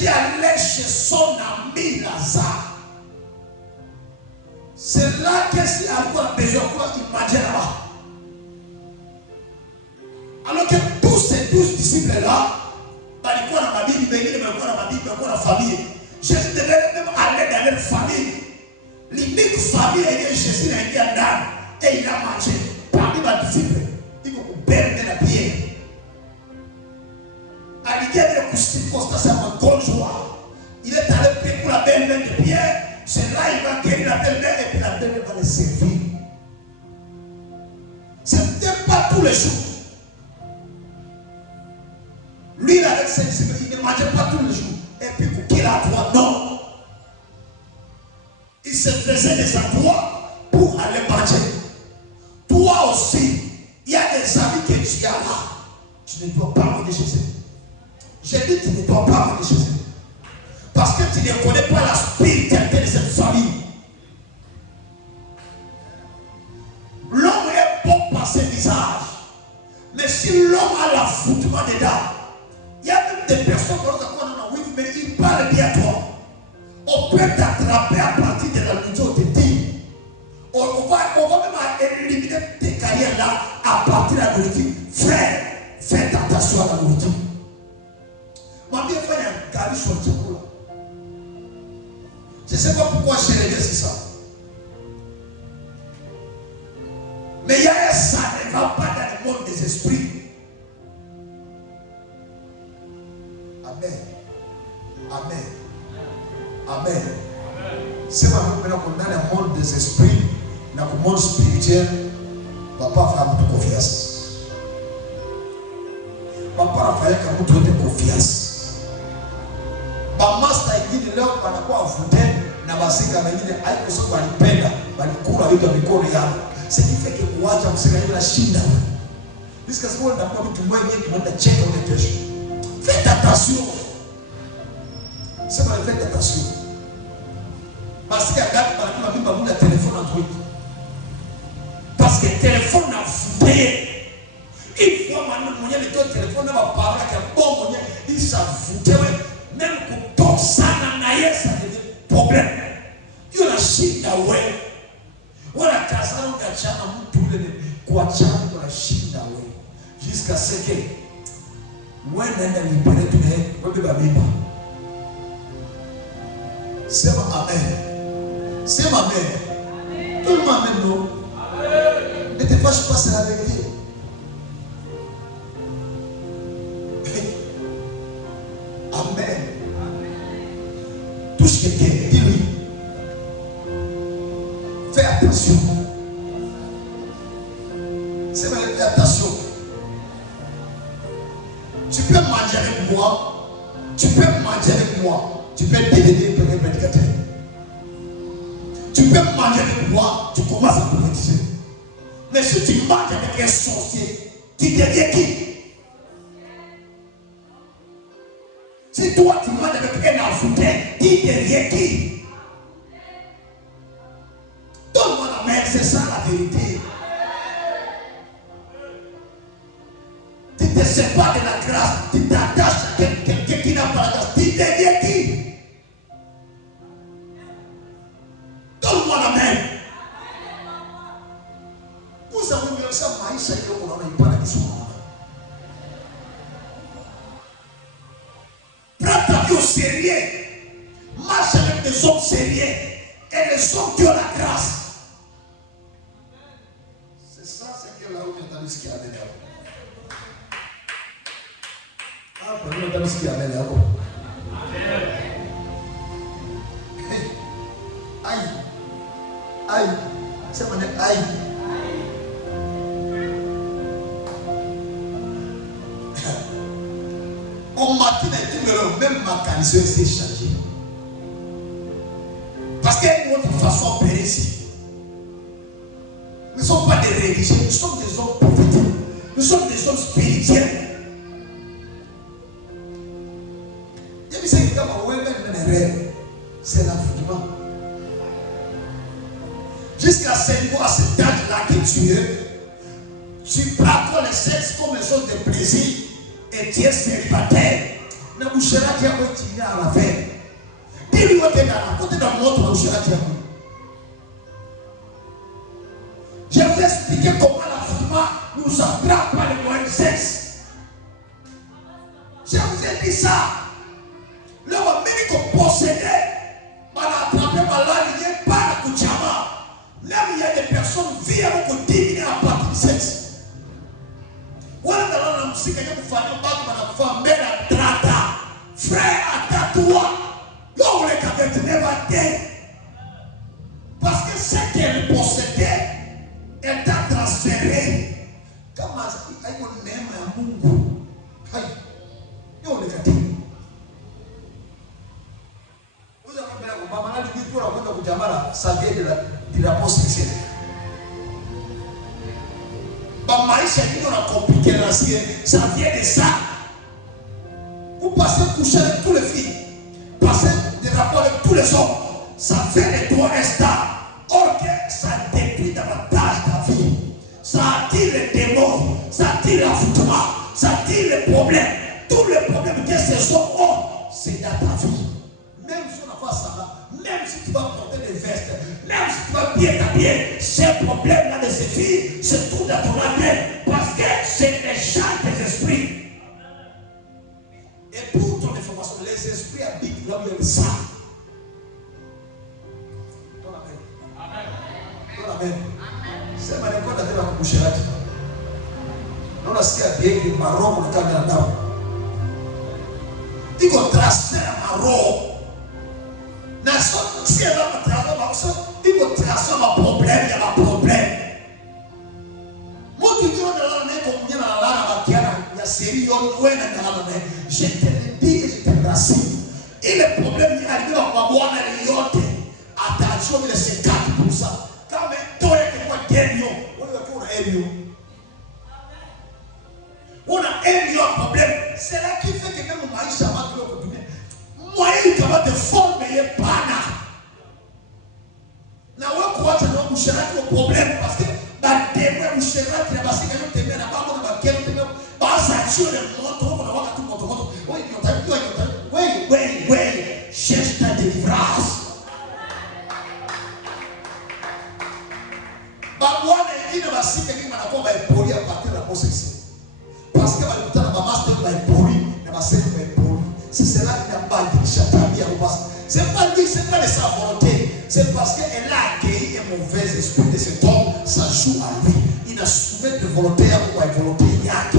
Jésus allait chez son ami Lazare. C'est là qu'est-ce qu'il a besoin qu'il mangeait là-bas. Alors que tous ces 12 disciples-là, balikuwa na mabibi wengine walikuwa na mabibi walikuwa na famille. Jésus devait même aller dans leur famille. L'unique famille que Jésus a été dans et il a mangé. Parmi les disciples, il faut perdre la pierre. À l'idée de circonstance à mon conjoint, il est allé prier pour la belle-mère de Pierre. C'est là il va guérir la belle-mère et puis la belle-mère va le servir. Ce n'était pas tous les jours. Lui, il avait ses disciples, il ne mangeait pas tous les jours. Et puis, pour qu'il a droit, non. Il se faisait des endroits pour aller manger. Toi aussi, il y a des amis que tu as là. Tu ne dois pas manger chez eux. J'ai dit, tu ne dois pas manger chez eux. Parce que tu ne connais pas la spiritualité de cette famille. L'homme est bon par ses visages. Mais si l'homme a l'affoutement dedans, il y a même des personnes qui disent, mais ils parlent bien toi. On peut t'attraper à partir de la nourriture, on te dit. On va même éliminer tes carrières là à partir de la nourriture. Frère, faites attention à la nourriture. Moi, bien fait un gars sur le secours là. Je ne sais pas pourquoi je l'ai dit ça. Mais il y a ça ne va pas dans le monde des esprits. Amen. Amen. Amen. C'est maintenant qu'on a le monde des esprits, dans le monde spirituel, papa fera beaucoup confiance. Papa fera beaucoup de confiance. Master ingine leo wanakuwa wavute na basika wengine haiko sio walipenda walikula vitu vya mikono yao. C'est qui fait que kuacha msika yule anashinda. Jusqu'à ce moment là mtu mwenyewe tunaenda cheka ile kesho. Faites attention. C'est pas faites attention. Parce que gars par exemple mimi ba téléphone Android. Parce que téléphone na fouté. Il faut maintenant mwenyewe le téléphone na ba parler que bon mwenyewe il s'afoutait même pour sana na Yesu ndio problem. Hiyo na shida wewe. Wala kazana ukachana mtu ule kuachana kwa shida wewe. Jusqu'à ce que wewe nenda nipende tunaye wewe baba mimba. Sema amen. Sema amen. Tout le monde amen non. Amen. Ne te fâche pas, c'est la vérité. Amen. Touche quelqu'un, dis-lui. Fais attention. C'est vrai, fais attention. Tu peux manger avec moi. Tu peux manger avec moi. Tu peux devenir premier prédicateur. Tu peux manger avec moi. Tu commences à prophétiser. Mais si tu manges avec un sorcier, tu deviens qui? Si toi tu manges avec un enfoutin, tu deviens qui? Donne-moi la main, c'est ça la vérité. Tu te sépares de la grâce, tu t'attaches à quelqu'un qui n'a pas la grâce, tu deviens qui? Donne-moi la main. Vous avez vu ça, maïs, on n'en a pas la question. Prends ta vie au sérieux. Marche avec des hommes sérieux. Et les hommes qui ont la grâce. C'est ça, c'est que là où tu as dit ce qu'il y a derrière. Ah, pour nous, tu as dit ce qu'il y a derrière. Aïe. Aïe. C'est mon aïe. Au matin, même ma canison s'est changée. Parce qu'il y a une autre façon de périr ici. Nous ne sommes pas des religieux, nous sommes des hommes prophétiques. Nous sommes des hommes spirituels. C'est l'affrontement. Jusqu'à ce mois, à cet âge-là que tu es, tu prends le sexe comme une chose de plaisir et tu es célibataire. na usherati yako chini ala fe. Dili wote na kote na moto na usherati yako. Je vous ai expliqué comment l'affrontement nous attrape par les moyens de sexe. Je vous ai dit ça. Le moment qu'on possédait, on a attrapé malade, il n'y a pas de kuchama. Même il y a des personnes qui vivent avec diminuer à partir du sexe. Wala dans la musique, il y a des femmes qui font mbele à trata. Frère à tatua. Là où les cavettes ne va pas. Parce que ce qu'elle possédait est transféré. Comme il y a un même à Mungu. Aïe. Yo le kati. Vous avez bien compris. Maman dit tout la bonne kujamala, ça vient de la possession. Bah maïcha dit on a compliqué la sienne, ça vient de ça. Vous passez coucher avec tous les filles, passez des rapports avec tous les hommes, ça fait de toi un star. Or que ça détruit davantage ta vie. Ça attire les démons, ça attire l'affrontement, ça attire les problèmes. Tous les problèmes que ces hommes ont, c'est dans ta vie. Même si on n'a pas ça, même si tu vas porter des vestes, même si tu vas bien t'habiller, ces problèmes-là de ces filles se trouvent dans ton ADN parce que c'est les champs des esprits. Et pour ton information, les esprits habitent là où il y a le sang. Ton amen. Ton amen. C'est ma réponse à la boucherie. Non, là, ce qu'il y a bien, il marron pour le caméra. Il faut transférer ma robe. Si elle va me transférer, il faut transférer ma problème, il y a ma problème. Moi, tu dis, on a l'air comme il y a la série, je te le dis et je te remercie. Et le problème, il arrive à voir les yotes. Attention, il est 50%. Quand même, toi, tu vois, on a un million. On a un million de problèmes. C'est là qui fait que même Maïcha va te le continuer. Moi, il va te former pana. Na wa kwa tena mshiraki wa problem parce que ba temwe mshiraki na basi kayo tembe na babo na bakelo tembe basa chio le moto na wakati moto oui cherche ta délivrance. Ba bwana ingine basi kama manakuwa ba epoli à partir de la possession. Parce que balikutana na master ba epoli na basema ba epoli. C'est cela qui n'a pas dit chatabia ou pas. C'est pas dit, c'est pas de sa volonté. C'est parce qu'elle a accueilli un mauvais esprit de cet homme, ça joue à lui. Il a soumis de volonté à quoi une volonté yake.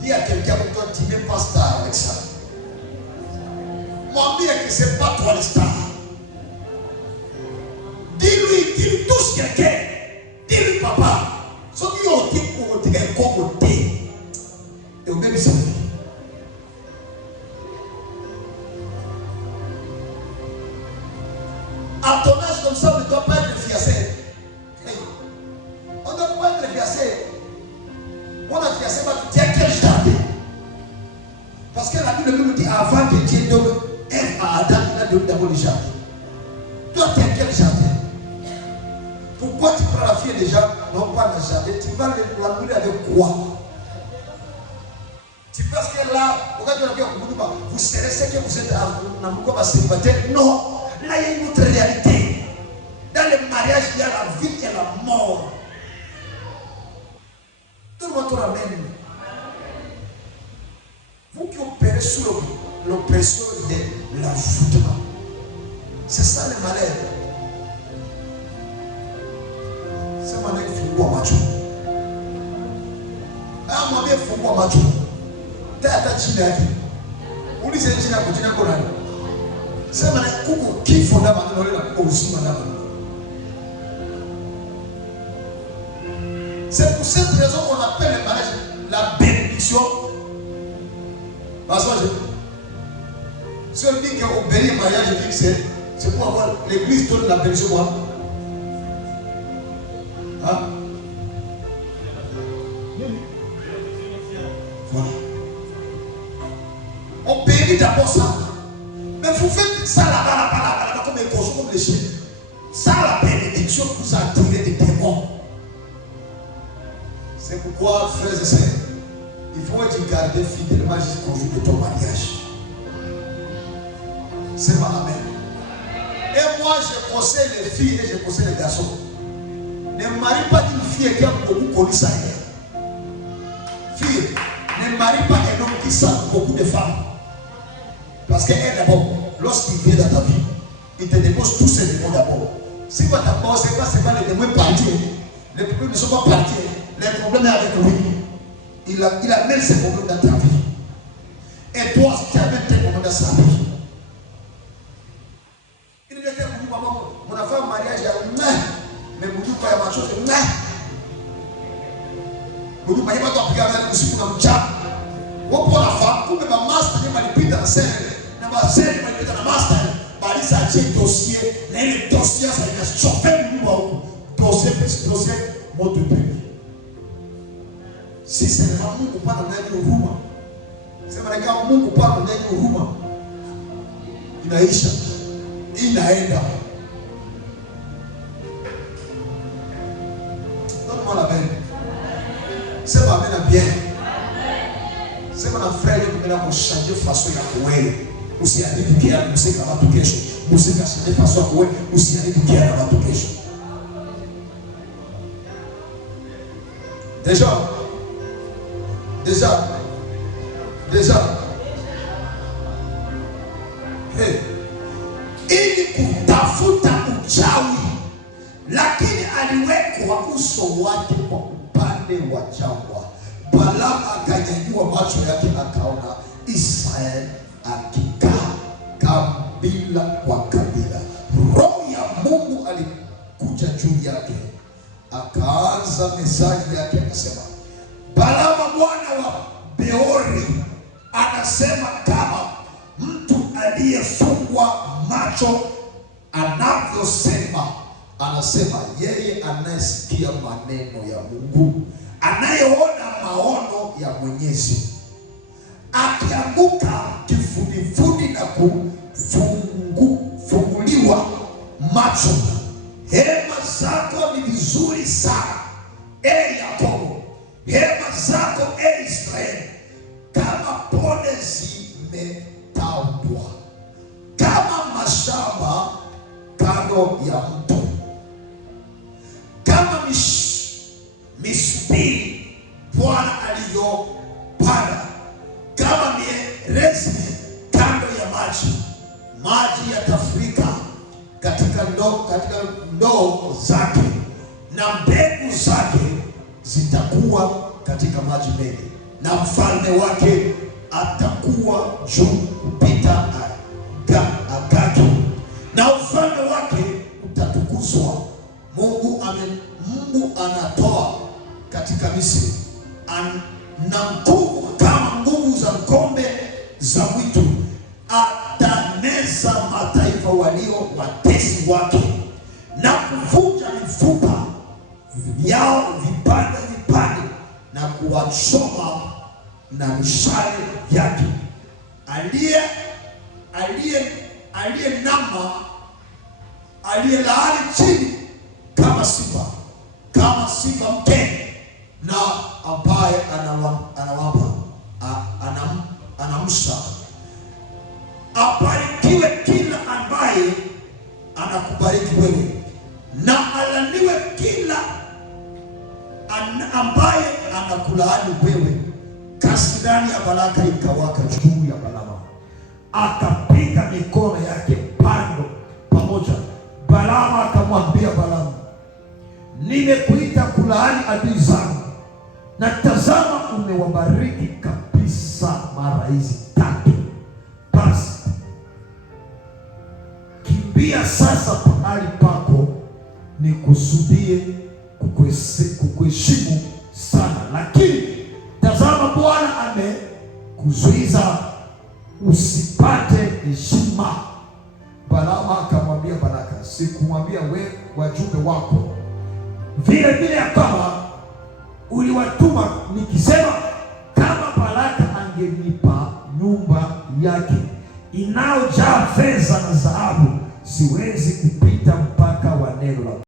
Dis à quelqu'un pour toi, tu n'es pas star avec ça. Moi, bien que c'est pas toi le star. Dis-lui tous quelqu'un. Dis-lui papa. Ce qui est dit pour te dire comment t'es. Et au même ça. À ton âge comme ça, on ne doit pas être fiancé. On ne doit pas être fiancé. On a fiancé, tu as quel jardin? Parce que la Bible nous dit avant que Dieu donne Ève à Adam, il a donné d'abord le jardin. Toi, tu as quel jardin? Pourquoi tu prends la fille déjà, non pas le jardin? Tu vas la nourrir avec quoi? Tu penses que là, vous serez ce que vous êtes à célibataire? Non. Là, il y a une autre réalité. Dans le mariage, il y a la vie et la mort. Tout le monde te ramène. Vous qui opérez sous l'oppression de l'envoûtement. C'est ça le malheur. C'est mon mec qui faut macho. Ah, mon mec faut macho. T'as china. Vous dites que china pour china koran. C'est mon coucou qui faut d'abord aussi madame. C'est pour cette raison qu'on appelle le mariage la bénédiction. Parce que si on dit qu'on bénit le mariage, je dis que c'est pour avoir l'église donne la bénédiction. Hein? Voilà. On bénit d'abord ça. Mais vous faites ça là-bas, comme les cochons, comme les chiens. Ça, la bénédiction vous a attiré des démons. C'est pourquoi, frères et sœurs, il faut te garder fidèlement jusqu'au jour de ton mariage. C'est ma amen. Et moi, je conseille les filles et je conseille les garçons. Ne marie pas une fille qui a beaucoup connu ça hier. Fille, ne marie pas un homme qui sent beaucoup de femmes. Parce qu'elle d'abord, lorsqu'il vient dans ta vie, il te dépose tous ses démons d'abord. Si vous d'abord, c'est pas les démons partis. Les problèmes ne sont pas partis. Les problèmes sont avec lui. Il amène ses problèmes dans ta vie. Et toi, tu amènes tes problèmes dans sa vie. Il dit que maman, mon affaire mariage, il y a mais vous dites pas ma chose, vous dites pas de prier avec le souffle dans le chat. Vous pour la femme, vous pouvez ma master, vous manipulez dans la scène, dans la scène, vous manipulez dans la master. Bah, ça a un dossier, les dossiers, ça a chauffé le monde. Dossier, monte plus. Si c'est le monde qui parle dans le rouma, c'est le monde qui parle dans le rouma, inaisha, inaenda. Donne-moi la belle. C'est ma mère bien. C'est mon frère qui m'a changé de façon à courir. Aussi à dire qu'il y a un musique à la touche. Musique à changer de façon à courir. Aussi à dire qu'il y a la touche. Déjà. Hey. Ili kutafuta uchawi, lakini aliwekwa uso wake kwa upande wa jangwa. Balaamu akanyanyua macho yake akaona Israeli akikaa kabila kwa kabila. Roho ya Mungu alikuja juu yake, akaanza mezani yake akasema, Balaamu mwana wa Beori anasema kama mtu aliyefungwa macho anavyosema. Anasema yeye anayesikia maneno ya Mungu, anayeona maono ya Mwenyezi, akianguka kifudifudi na kufunguliwa macho. Hema zako ni vizuri sana, Yakobo, hema zako Israeli, kama pone zimetandwa, kama mashamba kando ya mto, kama misubiri Bwana alivyopanda, kama mierezi kando ya maji. Maji yatafurika katika ndoo zake, na mbegu zake zitakuwa katika maji mengi, na mfalme wake atakuwa juu kupita Agagi, na ufalme wake utatukuzwa. Mungu anatoa katika Misri na nguvu kama nguvu za ng'ombe za mwitu. Atameza mataifa walio watesi wake, na kuvunja mifupa yao vipande vipande, na kuwachoma na mishale yake. Aliyelaani chini kama simba mkenge, na ambaye anamsha. Abarikiwe kila ambaye anakubariki wewe, na alaniwe kila ambaye anakulaani wewe. Kasirani ya Balaka ikawaka juu ya Balaamu, akapiga mikono yake pamoja. Balaamu akamwambia Balaamu, nimekuita kulaani adui zangu, na tazama umewabariki kabisa mara hizi 3. Basi kimbia sasa pahali pako, nikusudie kukuheshimu sana, lakini tazama Bwana amekuzuiza usipate heshima. Balaamu akamwambia Balaka, sikumwambia wewe wajumbe wako vile vile kama uliwatuma nikisema, kama Balaka angenipa nyumba yake inayojaa fedha na dhahabu, siwezi kupita mpaka wa neno la